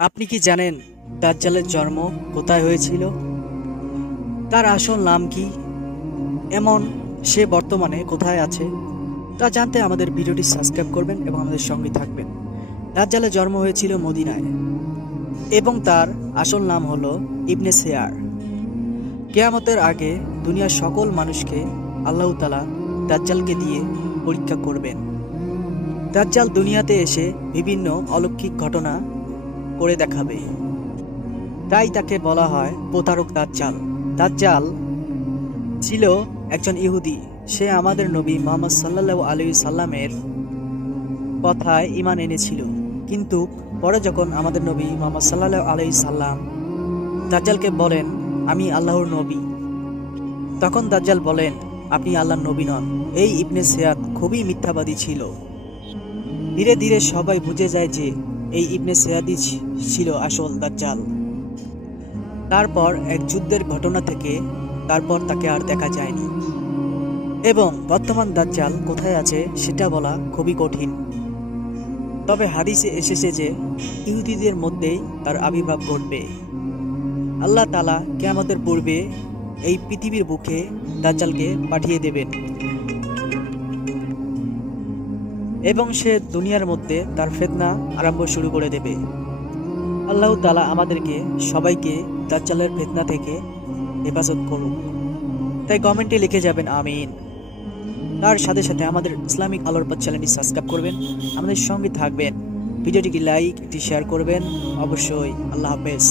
আপনি কি জানেন দাজ্জালের জন্ম কোথায় হয়েছিল? তার আসল নাম কি? এমন সে বর্তমানে কোথায় আছে? তা জানতে আমাদের ভিডিওটি সাবস্ক্রাইব করবেন এবং আমাদের সঙ্গে থাকবেন। দাজ্জালের জন্ম হয়েছিল মদিনায় এবং তার আসল নাম হলো ইবনে সেয়ার। কিয়ামতের আগে দুনিয়ার সকল মানুষকে আল্লাহ তাআলা দাজ্জালকে দিয়ে পরীক্ষা করবেন। দাজ্জাল দুনিয়াতে এসে বিভিন্ন অলৌকিক ঘটনা করে দেখাবে, তাই তাকে বলা হয় প্রতারক দাজ্জাল। দাজ্জাল ছিল একজন ইহুদি। সে আমাদের নবী মুহাম্মদ সাল্লাল্লাহু আলাইহি সাল্লামের কথায় ঈমান এনেছিল, কিন্তু পরে যখন আমাদের নবী মুহাম্মদ সাল্লাল্লাহু আলাইহি সাল্লাম দাজ্জালকে বলেন, আমি আল্লাহর নবী, তখন দাজ্জাল বলেন, আপনি আল্লাহর নবী নন। এই ইবনে সেয়াদ খুবই মিথ্যাবাদী ছিল। ধীরে ধীরে সবাই বুঝে যায় যে এই ইবনে সেয়াদই ছিল আসল দাজ্জাল। তারপর এক যুদ্ধের ঘটনা থেকে তারপর তাকে আর দেখা যায়নি, এবং বর্তমান দাজ্জাল কোথায় আছে সেটা বলা খুবই কঠিন। তবে হাদিসে এসেছে যে ইহুদিদের মধ্যেই তার আবির্ভাব ঘটবে। আল্লাহ তাআলা কিয়ামতের পূর্বে এই পৃথিবীর বুকে দাজ্জালকে পাঠিয়ে দেবেন এবং সে দুনিয়ার মধ্যে তার ফিতনা আরম্ভ শুরু করে দেবে। আল্লাহ তাআলা আমাদেরকে সবাইকে দাজ্জালের ফিতনা থেকে হেফাজত করুন। তাই কমেন্টে লিখে যাবেন আমিন। তার সাথে সাথে আমাদের ইসলামিক আলোর পথ চ্যানেলটি সাবস্ক্রাইব করবেন, আমাদের সঙ্গে থাকবেন, ভিডিওটিকে লাইক, একটি শেয়ার করবেন অবশ্যই। আল্লাহ হাফেজ।